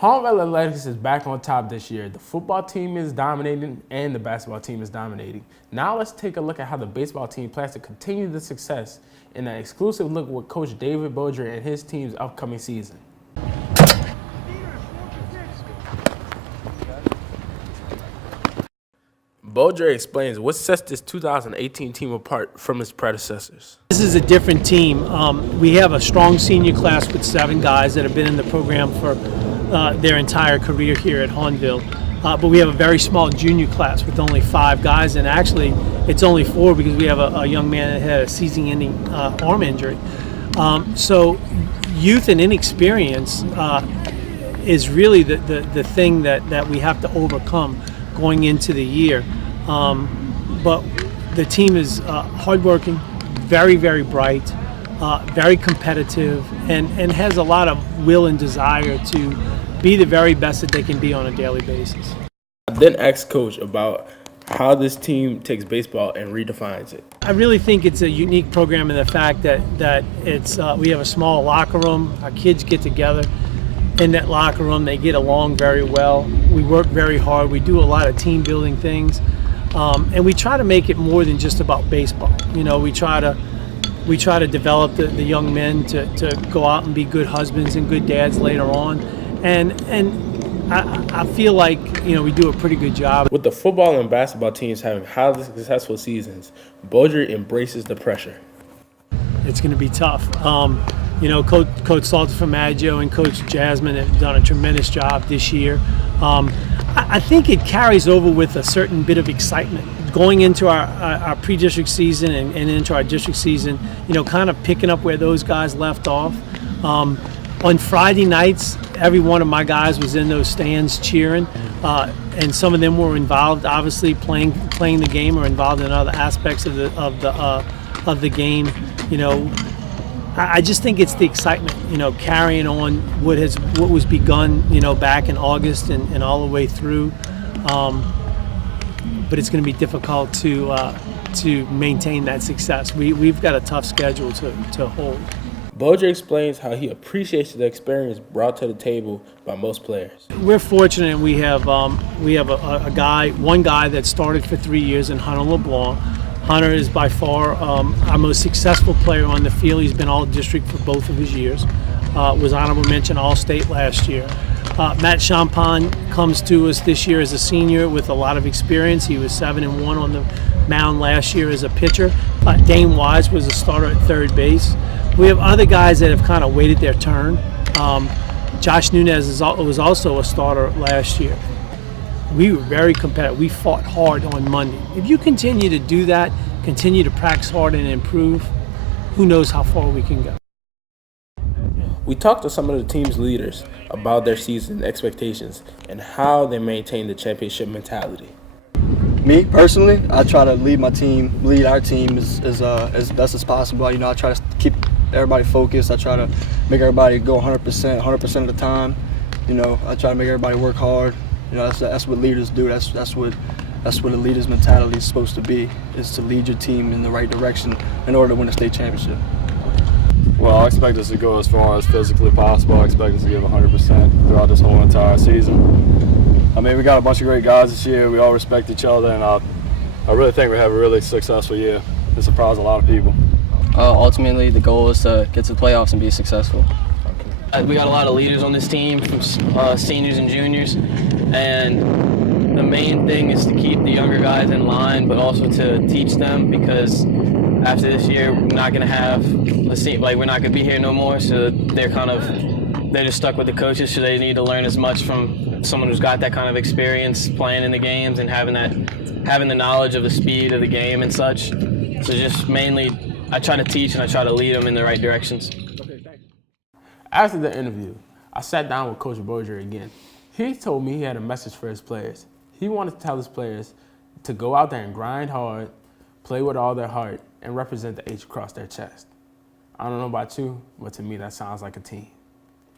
Hahnville Athletics is back on top this year. The football team is dominating and the basketball team is dominating. Now let's take a look at how the baseball team plans to continue the success in an exclusive look with Coach David Boger and his team's upcoming season. Boger explains what sets this 2018 team apart from its predecessors. This is a different team. We have a strong senior class with 7 guys that have been in the program for their entire career here at Hahnville. But we have a very small junior class with only 5 guys, and actually it's only 4 because we have a young man that had a season-ending arm injury. So youth and inexperience is really the thing that we have to overcome going into the year. But the team is hardworking, very, very bright, very competitive, and has a lot of will and desire to be the very best that they can be on a daily basis. I then asked Coach about how this team takes baseball and redefines it. I really think it's a unique program in the fact that it's we have a small locker room. Our kids get together in that locker room. They get along very well. We work very hard. We do a lot of team building things, and we try to make it more than just about baseball. You know, we try to develop the young men to go out and be good husbands and good dads later on. And I feel like, you know, we do a pretty good job. With the football and basketball teams having highly successful seasons, Boger embraces the pressure. It's going to be tough. You know, Coach Salter from Maggio and Coach Jasmine have done a tremendous job this year. I think it carries over with a certain bit of excitement. Going into our pre-district season and into our district season, you know, kind of picking up where those guys left off. On Friday nights, every one of my guys was in those stands cheering, and some of them were involved, obviously playing the game or involved in other aspects of the game. You know, I just think it's the excitement, you know, carrying on what was begun, you know, back in August and all the way through. But it's going to be difficult to maintain that success. We've got a tough schedule to hold. Boger explains how he appreciates the experience brought to the table by most players. We're fortunate. We have one guy that started for 3 years in Hunter LeBlanc. Hunter is by far our most successful player on the field. He's been all district for both of his years. Was honorable mention All-State last year. Matt Champagne comes to us this year as a senior with a lot of experience. He was 7-1 on the mound last year as a pitcher. Dane Wise was a starter at third base. We have other guys that have kind of waited their turn. Josh Nunez was also a starter last year. We were very competitive. We fought hard on Monday. If you continue to do that, continue to practice hard and improve, who knows how far we can go. We talked to some of the team's leaders about their season expectations and how they maintain the championship mentality. Me personally, I try to lead our team as best as possible. You know, I try to keep everybody focused. I try to make everybody go 100% of the time. You know, I try to make everybody work hard. You know, that's what leaders do. That's what a leader's mentality is supposed to be, is to lead your team in the right direction in order to win a state championship. Well, I expect us to go as far as physically possible. I expect us to give 100% throughout this whole entire season. I mean, we got a bunch of great guys this year. We all respect each other, and I really think we have a really successful year. It surprised a lot of people. Ultimately, the goal is to get to the playoffs and be successful. We got a lot of leaders on this team, from seniors and juniors, and the main thing is to keep the younger guys in line, but also to teach them, because after this year, we're not going to have we're not going to be here no more. So they're just stuck with the coaches. So they need to learn as much from someone who's got that kind of experience playing in the games and having the knowledge of the speed of the game and such. So just mainly, I try to teach and I try to lead them in the right directions. After the interview, I sat down with Coach Boger again. He told me he had a message for his players. He wanted to tell his players to go out there and grind hard, play with all their heart, and represent the H across their chest. I don't know about you, but to me that sounds like a team.